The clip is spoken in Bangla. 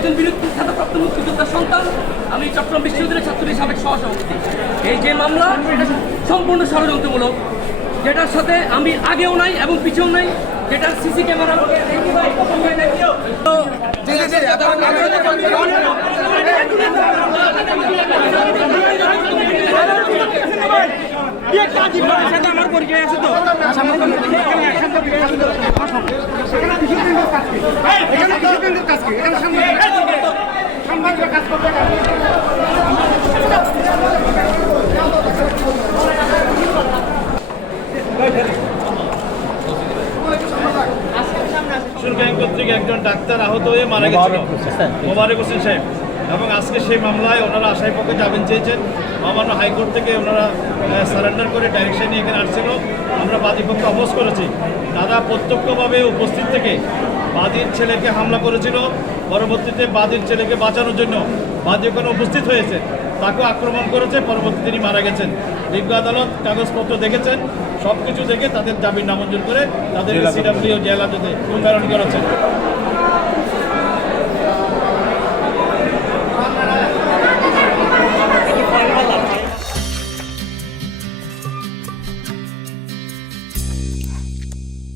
একজন বিরক্তি খাতাপ্রাপ্ত মুক্তিযোদ্ধার সন্তান, আমি চট্টগ্রাম বিশ্ববিদ্যালয়ের ছাত্রলীগের সাবেক সহসভাপতি। এই যে মামলা সম্পূর্ণ ষড়যন্ত্রমূলক। যেটার সাথে আমি আগেও নাই এবং পিছেও নাই যেটা সিসি ক্যামেরা আমার পরিচয় আছে তো কর্তৃক একজন ডাক্তার আহত হয়ে মারা গেছিল। মোবারক হোসেন সাহেব। এবং আজকে সেই মামলায় ওনারা আশাই পক্ষে জামিন চেয়েছেন। মামান্য হাইকোর্ট থেকে ওনারা সারেন্ডার করে ডাইরেকশন নিয়ে এখানে আসছিল। আমরা বাদীপক্ষে অপোজ করেছি। দাদা প্রত্যক্ষভাবে উপস্থিত থেকে বাদীর ছেলেকে হামলা করেছিল। পরবর্তীতে বাদির ছেলেকে বাঁচানোর জন্য বাদি ওখানে উপস্থিত হয়েছে। তাকে আক্রমণ করেছে পরবর্তী তিনি মারা গেছেন। বিজ্ঞ আদালত কাগজপত্র দেখেছেন সব কিছু দেখে তাদের জামিন নামঞ্জুর করে তাদের সিডাব্লিউ জেলাতে প্রেরণ করেছেন।